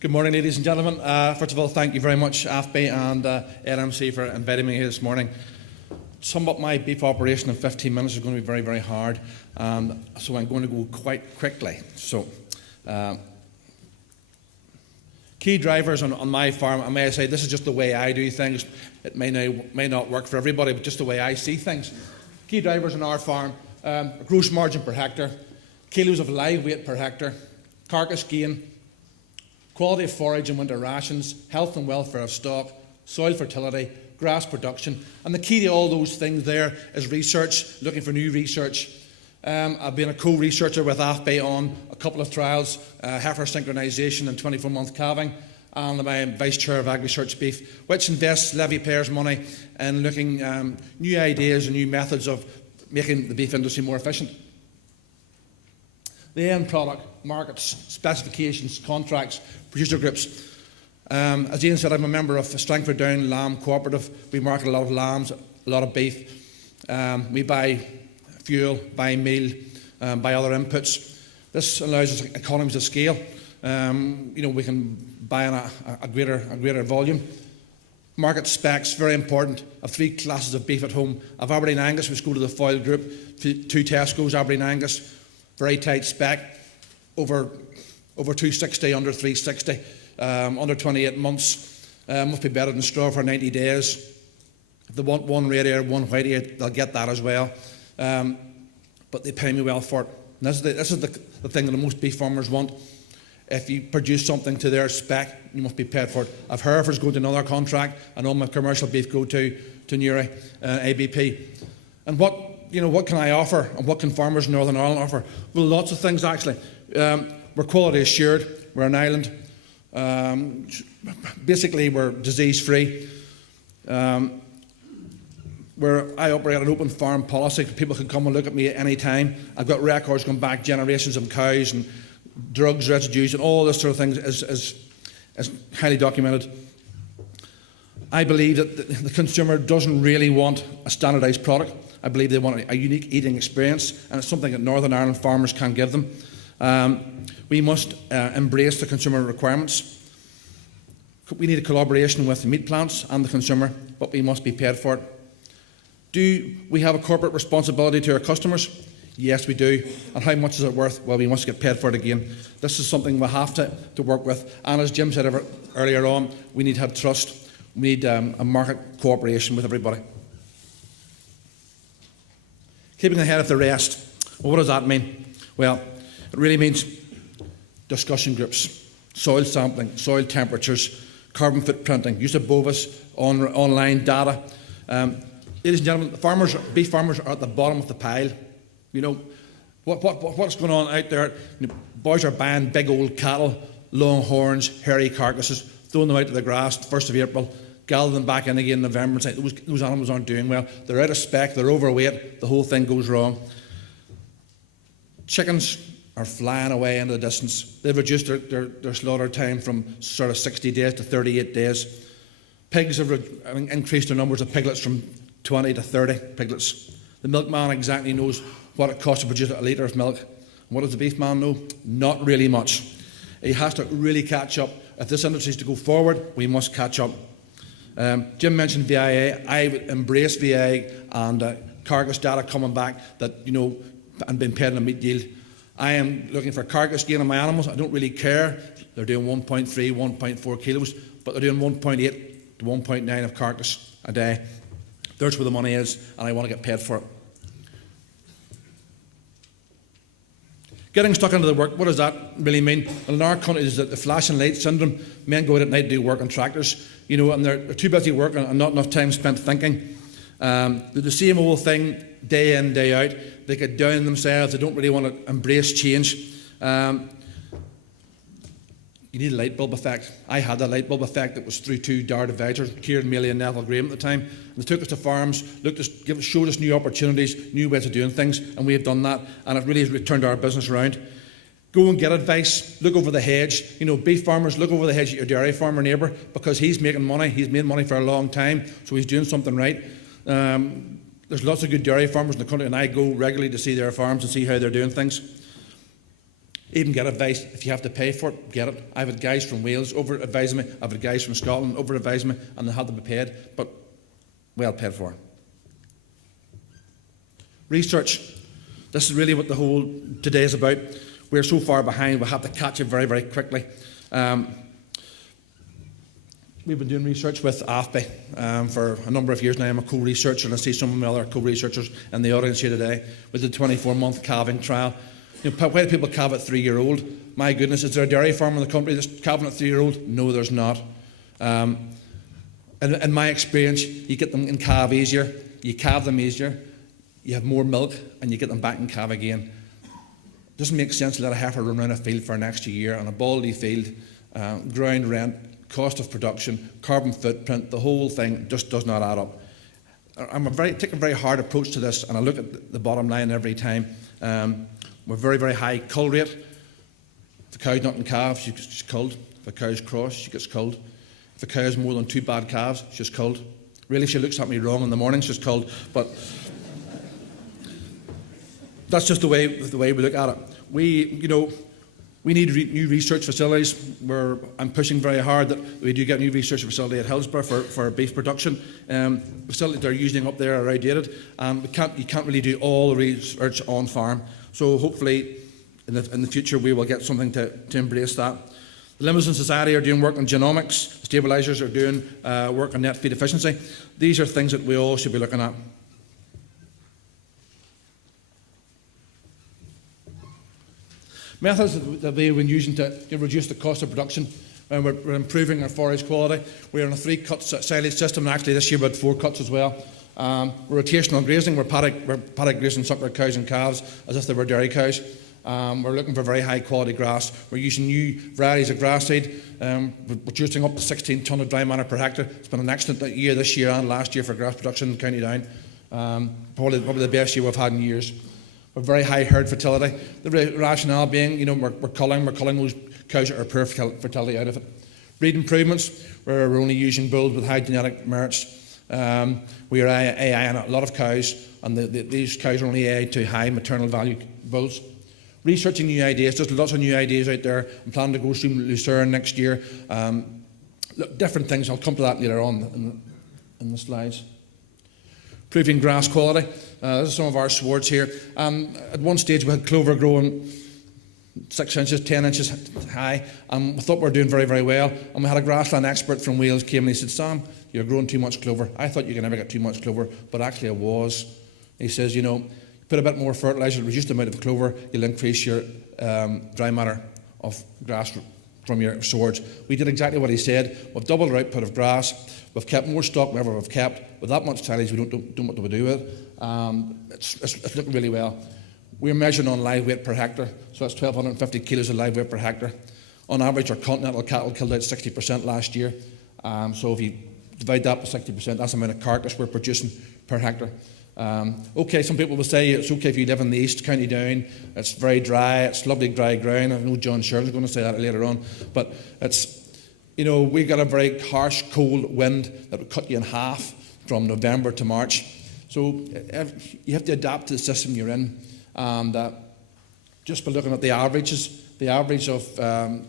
Good morning, ladies and gentlemen. First of all, thank you very much, AFBI and LMC, for inviting me here this morning. To sum up my beef operation in 15 minutes is going to be very, very hard, and so I'm going to go quite quickly. So, key drivers on my farm, I may say this is just the way I do things. It may not work for everybody, but just the way I see things. Key drivers on our farm: gross margin per hectare, kilos of live weight per hectare, carcass gain, quality of forage and winter rations, health and welfare of stock, soil fertility, grass production. And the key to all those things there is research, looking for new research. I've been a co-researcher with AFBI on a couple of trials, heifer synchronization and 24-month calving, and I'm Vice Chair of Agri-Search Beef, which invests levy payers' money in looking new ideas and new methods of making the beef industry more efficient. The end product, markets, specifications, contracts, producer groups. As Ian said, I'm a member of Strangford Down Lamb Cooperative. We market a lot of lambs, a lot of beef. We buy fuel, buy meal, buy other inputs. This allows us economies of scale. We can buy in a greater volume. Market specs, very important. I have 3 classes of beef at home. I have Aberdeen Angus, which go to the foil group, 2 Tesco's Aberdeen Angus, very tight spec, over 260, under 360, under 28 months. Must be better than straw for 90 days. If they want one red ear, one white ear, they'll get that as well. But they pay me well for it. And this is the thing that most beef farmers want. If you produce something to their spec, you must be paid for it. I've Herefords go to another contract, and all my commercial beef go to Newry, ABP. And what can I offer, and what can farmers in Northern Ireland offer? Well, lots of things actually. We're quality assured. We're an island. Basically, we're disease free. I operate an open farm policy. People can come and look at me at any time. I've got records going back generations of cows and drugs residues and all this sort of things is highly documented. I believe that the consumer doesn't really want a standardised product. I believe they want a unique eating experience, and it's something that Northern Ireland farmers can give them. We must embrace the consumer requirements. We need a collaboration with the meat plants and the consumer, but we must be paid for it. Do we have a corporate responsibility to our customers? Yes, we do. And how much is it worth? Well, we must get paid for it again. This is something we have to work with. And as Jim said earlier on, we need to have trust. We need a market cooperation with everybody. Keeping ahead of the rest. Well, what does that mean? Well, it really means discussion groups, soil sampling, soil temperatures, carbon footprinting, use of Bovis, online data. Ladies and gentlemen, beef farmers are at the bottom of the pile. You know, what's going on out there? Boys are buying big old cattle, long horns, hairy carcasses, throwing them out to the grass 1st of April, gather them back in again in November and say those animals aren't doing well. They're out of spec, they're overweight, the whole thing goes wrong. Chickens are flying away into the distance. They've reduced their slaughter time from sort of 60 days to 38 days. Pigs have increased their numbers of piglets from 20 to 30 piglets. The milkman exactly knows what it costs to produce a litre of milk. And what does the beef man know? Not really much. He has to really catch up. If this industry is to go forward, we must catch up. Jim mentioned VIA. I would embrace VIA and carcass data coming back that, and being paid in a meat yield. I am looking for carcass gain on my animals. I don't really care. They're doing 1.3, 1.4 kilos, but they're doing 1.8 to 1.9 of carcass a day. There's where the money is, and I want to get paid for it. Getting stuck into the work, what does that really mean? Well, in our country, there's the flashing light syndrome. Men go out at night to do work on tractors, and they're too busy working and not enough time spent thinking. The same old thing, day in, day out. They get down on themselves. They don't really want to embrace change. You need a light bulb effect. I had that light bulb effect that was through 2 Dart advisors, Kieran Mealy and Neville Graham at the time. And they took us to farms, showed us new opportunities, new ways of doing things, and we have done that, and it really has turned our business around. Go and get advice. Look over the hedge. Beef farmers, look over the hedge at your dairy farmer neighbour, because he's making money. He's made money for a long time, so he's doing something right. There's lots of good dairy farmers in the country, and I go regularly to see their farms and see how they're doing things. Even get advice. If you have to pay for it, get it. I've had guys from Wales over advising me. I've had guys from Scotland over advising me, and they had to be paid, but well paid for. Research. This is really what the whole today is about. We're so far behind, we have to catch it very, very quickly. We've been doing research with AFBI for a number of years now. I'm a co-researcher, and I see some of my other co-researchers in the audience here today with the 24-month calving trial. Why do people calve at 3-year-old? My goodness, is there a dairy farm in the country that's calving at 3-year-old? No, there's not. In my experience, you get them in calve easier, you calve them easier, you have more milk, and you get them back in calve again. It doesn't make sense to let a heifer run around a field for an extra year on a baldy field, ground rent, cost of production, carbon footprint, the whole thing just does not add up. Take a very hard approach to this, and I look at the bottom line every time. We're very, very high cull rate. If a cow's not in calves, she's culled. If a cow's crossed, she gets culled. If a cow has more than 2 bad calves, she's culled. Really, she looks at me wrong in the morning, she's culled. But that's just the way we look at it. We need new research facilities. I'm pushing very hard that we do get a new research facility at Hillsborough for beef production. Facilities they're using up there are outdated. You can't really do all the research on farm. So hopefully in the future we will get something to embrace that. The Limousin Society are doing work on genomics. Stabilisers are doing work on net feed efficiency. These are things that we all should be looking at. Methods that we've been using to reduce the cost of production. We're improving our forage quality. We're on a 3-cut silage system, and actually this year we had 4 cuts as well. Rotational grazing, we're paddock grazing suckler cows and calves as if they were dairy cows. We're looking for very high quality grass. We're using new varieties of grass seed. We're producing up to 16 tonne of dry matter per hectare. It's been an excellent year this year and last year for grass production in County Down. Probably the best year we've had in years. We're very high herd fertility. The rationale being, we're culling those cows that are poor fertility out of it. Breed improvements, where we're only using bulls with high genetic merits. We are AI on a lot of cows, and these cows are only AI to high maternal value bulls. Researching new ideas, there's lots of new ideas out there. I'm planning to go through Lucerne next year. Different things, I'll come to that later on in the slides. Improving grass quality. This is some of our swards here. At one stage we had clover growing 6 inches, 10 inches high, and we thought we were doing very, very well. And we had a grassland expert from Wales came and he said, "Sam, you're growing too much clover." I thought you could never get too much clover, but actually I was. He says, put a bit more fertiliser, reduce the amount of clover, you'll increase your dry matter of grass from your swords. We did exactly what he said. We've doubled our output of grass. We've kept more stock wherever we've kept. With that much silage, we don't know what to do with it. It's looking really well. We're measuring on live weight per hectare, so that's 1,250 kilos of live weight per hectare. On average, our continental cattle killed out 60% last year. So if you divide that by 60%, that's the amount of carcass we're producing per hectare. Okay, some people will say it's okay if you live in the East County Down. It's very dry, it's lovely dry ground. I know John Sherl's going to say that later on, but it's, we got a very harsh, cold wind that would cut you in half from November to March. So you have to adapt to the system you're in. And just by looking at the averages, the average of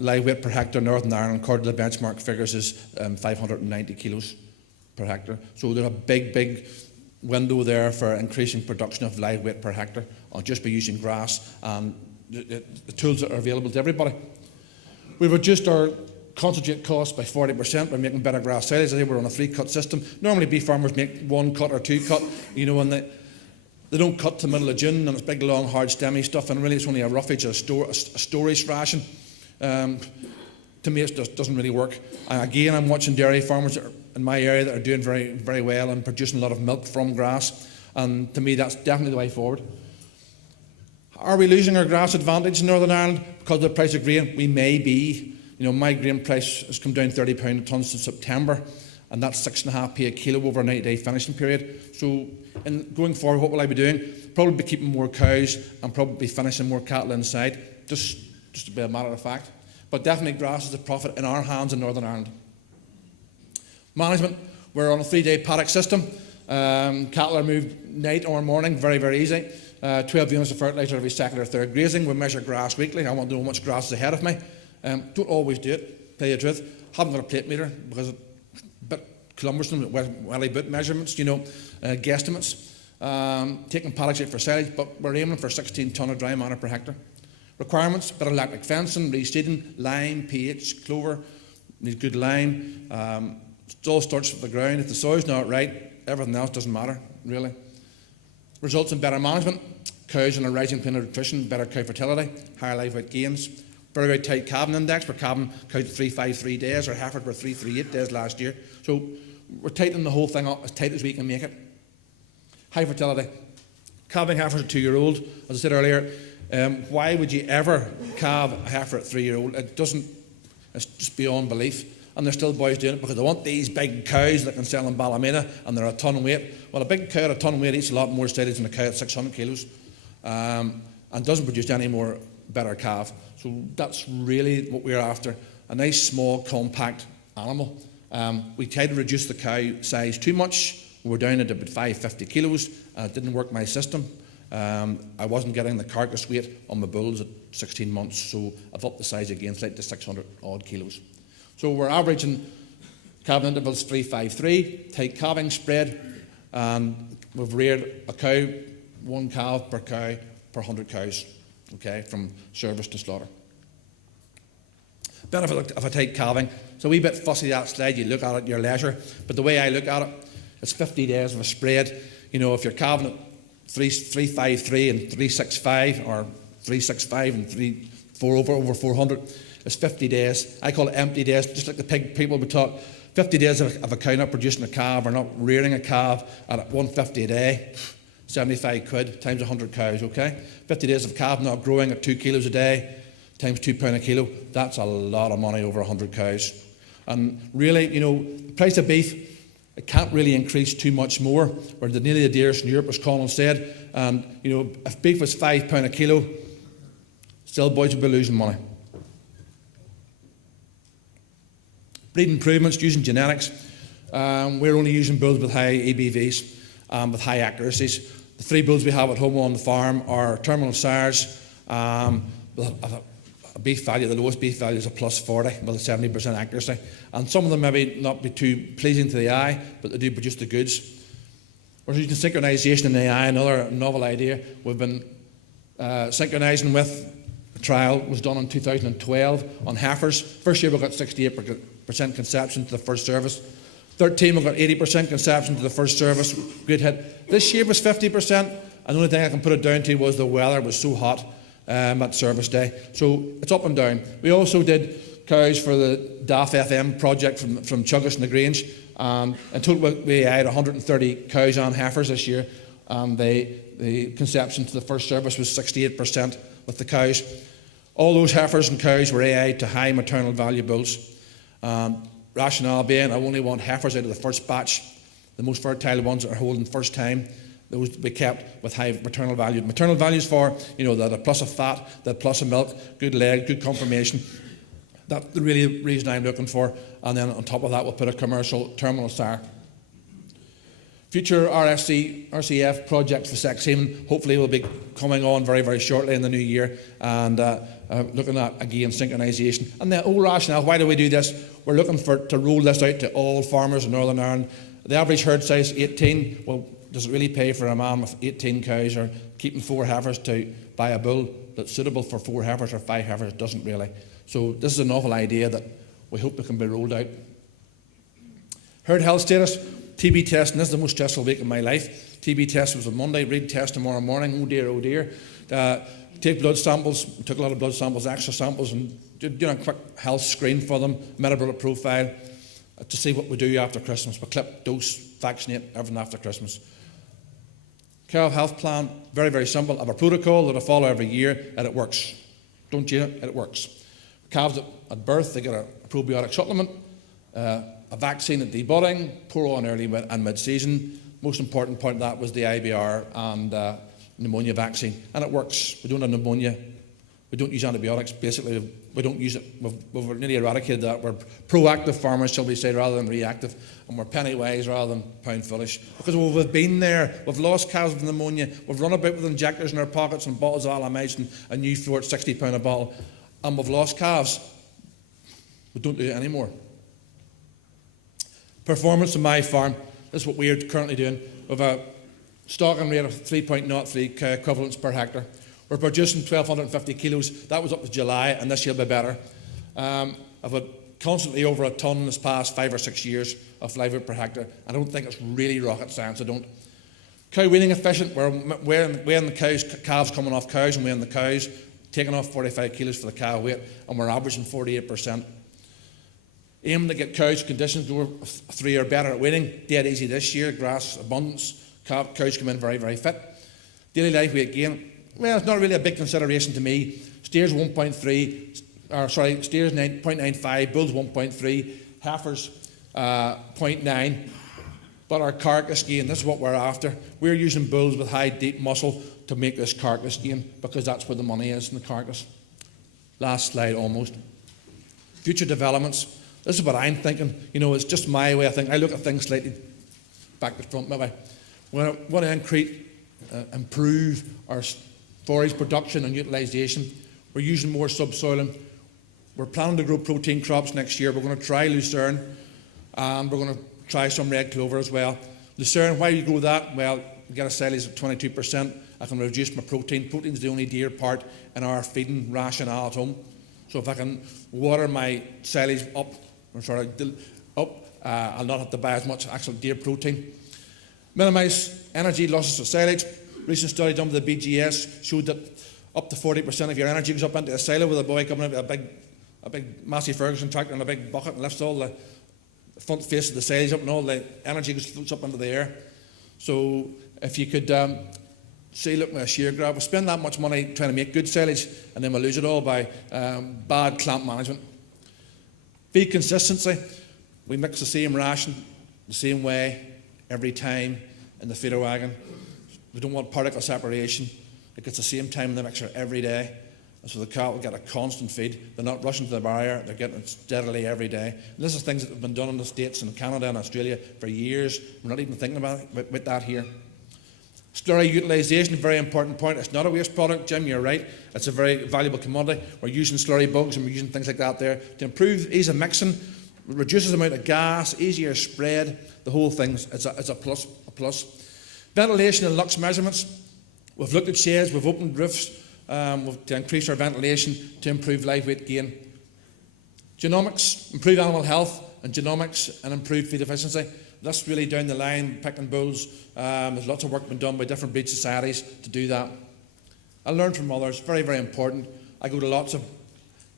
live weight per hectare in Northern Ireland, according to the benchmark figures, is 590 kilos per hectare. So there's a big window there for increasing production of live weight per hectare on just by using grass and the tools that are available to everybody. We've reduced our concentrate costs by 40%. We're making better grass silage. I think we're on a 3-cut system. Normally beef farmers make 1 cut or 2 cut, and they don't cut to the middle of June, and it's big, long, hard, stemmy stuff, and really it's only a roughage, a storage ration. To me, it just doesn't really work. And again, I'm watching dairy farmers in my area that are doing very, very well and producing a lot of milk from grass, and to me, that's definitely the way forward. Are we losing our grass advantage in Northern Ireland because of the price of grain? We may be. My grain price has come down £30 a tonne since September, and that's 6.5p a kilo over a 90-day finishing period. So, going forward, what will I be doing? Probably be keeping more cows and probably finishing more cattle inside, just to be a matter of fact. But definitely grass is a profit in our hands in Northern Ireland. Management, we're on a 3-day paddock system. Cattle are moved night or morning, very, very easy. 12 units of fertiliser every second or third grazing. We measure grass weekly. I want to know how much grass is ahead of me. Don't always do it, tell you the truth. Haven't got a plate meter because it's a bit cumbersome, welly boot measurements, guesstimates. Taking paddocks out for silage, but we're aiming for 16 tonne of dry matter per hectare. Requirements: bit of electric fencing, reseeding, lime, pH, clover, needs good lime. It all starts with the ground. If the soil's not right, everything else doesn't matter, really. Results in better management: cows on a rising plane of nutrition, better cow fertility, higher live weight gains. Very, very tight calving index. We're calving cows at 353 days, or heifers were 338 days last year. So we're tightening the whole thing up as tight as we can make it. High fertility. Calving heifers are 2-year-old. As I said earlier, why would you ever calve a heifer at 3-year-old? It's just beyond belief. And there's still boys doing it because they want these big cows that can sell in Ballymena, and they're a ton weight. Well, a big cow at a ton weight eats a lot more silage than a cow at 600 kilos, and doesn't produce any more better calf. So that's really what we're after: a nice, small, compact animal. We tried to reduce the cow size too much. We were down at about 550 kilos. It didn't work my system. I wasn't getting the carcass weight on my bulls at 16 months, so I've upped the size again slightly to 600 odd kilos. So we're averaging calving intervals 353, tight calving spread, and we've reared a cow, 1 calf per cow per 100 cows, okay, from service to slaughter. Benefit of a tight calving: it's a wee bit fussy, that slide. You look at it at your leisure, but the way I look at it, it's 50 days of a spread. If you're calving at 353 and 365, or 365 and 4 over 400, it's 50 days. I call it empty days, just like the pig people would talk. 50 days of a cow not producing a calf, or not rearing a calf, at 150 a day, 75 quid times 100 cows, okay? 50 days of calf not growing at 2 kilos a day, times £2 a kilo, that's a lot of money over 100 cows. And really, the price of beef, it can't really increase too much more. Where nearly the dearest in Europe, as Colin said, and if beef was £5 a kilo, still boys would be losing money. Breed improvements using genetics. We're only using bulls with high EBVs, with high accuracies. The 3 bulls we have at home on the farm are terminal sires, with a beef value. The lowest beef value is a +40 with a 70% accuracy. And some of them maybe not be too pleasing to the eye, but they do produce the goods. We're using synchronization in AI, another novel idea. We've been synchronizing with a trial was done in 2012 on heifers. First year we got 68% conception to the first service. 13 we got 80% conception to the first service. Great hit. This year was 50%, and the only thing I can put it down to was the weather was so hot at service day. So it's up and down. We also did cows for the DAF FM project from Chuggas and the Grange. In total we had 130 cows and heifers this year, and the conception to the first service was 68% with the cows. All those heifers and cows were AI'd to high maternal value bulls. Rationale being, I only want heifers out of the first batch, the most fertile ones that are holding first time. Those to be kept with high maternal value. Maternal values for, that a plus of fat, that plus of milk, good leg, good conformation. That's the really reason I'm looking for. And then on top of that, we'll put a commercial terminal sire. Future RCF projects for Sexsemen hopefully will be coming on very, very shortly in the new year, and looking at, again, synchronisation. And the whole rationale, why do we do this? We're looking to roll this out to all farmers in Northern Ireland. The average herd size, 18. Well, does it really pay for a man with 18 cows or keeping 4 heifers to buy a bull that's suitable for 4 heifers or 5 heifers? It doesn't really. So this is a novel idea that we hope it can be rolled out. Herd health status, TB testing. This is the most stressful week of my life. TB test was on Monday, read test tomorrow morning. Oh dear, oh dear. Take blood samples, took a lot of blood samples, extra samples, and did a quick health screen for them, metabolic profile, to see what we do after Christmas. We clip, dose, vaccinate, everything after Christmas. Cow health plan, very, very simple. I have a protocol that I follow every year, and it works. Don't change it, it works. Calves at birth, they get a probiotic supplement, a vaccine at debudding, pour on early and mid-season. Most important point of that was the IBR and pneumonia vaccine, and it works. We don't have pneumonia We don't use antibiotics. Basically, we don't use it. We've nearly eradicated that. We're proactive farmers, shall we say, rather than reactive. And we're penny wise rather than pound foolish. Because we've been there. We've lost cows with pneumonia. We've run about with injectors in our pockets and bottles of LMC and new floor at £60 a bottle. And we've lost calves. We don't do it anymore. Performance on my farm. This is what we're currently doing. We have a stocking rate of 3.03 cow equivalents per hectare. We're producing 1,250 kilos. That was up to July, and this year will be better. I've had constantly over a tonne in this past 5 or 6 years of live weight per hectare. I don't think it's really rocket science. I don't. Cow weaning efficient. We're weighing the calves coming off cows, and weighing the cows, taking off 45 kilos for the cow weight, and we're averaging 48%. Aiming to get cows conditions over 3 or better at weaning. Dead easy this year. Grass abundance. Cows come in very, very fit. Daily live weight gain. Well, it's not really a big consideration to me. Steers 1.3, steers 0.95, bulls 1.3, heifers 0.9. But our carcass gain, this is what we're after. We're using bulls with high, deep muscle to make this carcass gain because that's where the money is in the carcass. Last slide almost. Future developments. This is what I'm thinking. You know, it's just my way of thinking. I look at things slightly back to front, maybe. We want to improve our forage production and utilisation. We're using more subsoiling. We're planning to grow protein crops next year. We're going to try lucerne, and we're going to try some red clover as well. Lucerne, why do you grow that? Well, we get a silage of 22%. I can reduce my protein. Protein is the only dear part in our feeding rationale at home. So if I can water my silage up, I'll not have to buy as much actual deer protein. Minimise energy losses of silage. Recent study done with the BGS showed that up to 40% of your energy goes up into a silo with a boy coming out with a big Massey Ferguson tractor and a big bucket and lifts all the front face of the silage up and all the energy floats up into the air. So if you could see, look, with a shear grab, we spend that much money trying to make good silage and then we lose it all by bad clamp management. Feed consistency. We mix the same ration, the same way, every time in the feeder wagon. We don't want particle separation. It gets the same time in the mixer every day. And so the cow will get a constant feed. They're not rushing to the barrier. They're getting it steadily every day. And this is things that have been done in the States and Canada and Australia for years. We're not even thinking about that here. Slurry utilisation, a very important point. It's not a waste product, Jim, you're right. It's a very valuable commodity. We're using slurry bugs and we're using things like that there to improve ease of mixing, reduces the amount of gas, easier spread. The whole thing is a plus. Ventilation and lux measurements. We've looked at sheds, we've opened roofs to increase our ventilation to improve live weight gain. Genomics, improve animal health, and genomics and improve feed efficiency. That's really down the line, picking bulls. There's lots of work been done by different breed societies to do that. I learned from others, very, very important. I go to lots of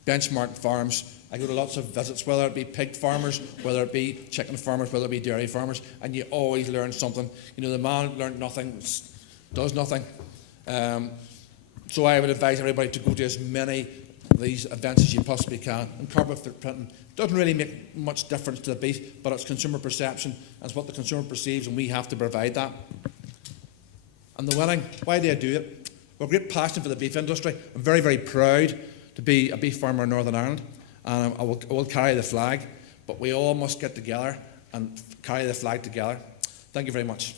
benchmark farms. I go to lots of visits, whether it be pig farmers, whether it be chicken farmers, whether it be dairy farmers, and you always learn something. You know, the man learned nothing, does nothing. So I would advise everybody to go to as many of these events as you possibly can. And carbon footprinting doesn't really make much difference to the beef, but it's consumer perception. That's what the consumer perceives, and we have to provide that. And the winning, why do I do it? We've a great passion for the beef industry. I'm very, very proud to be a beef farmer in Northern Ireland. And I will carry the flag, but we all must get together and carry the flag together. Thank you very much.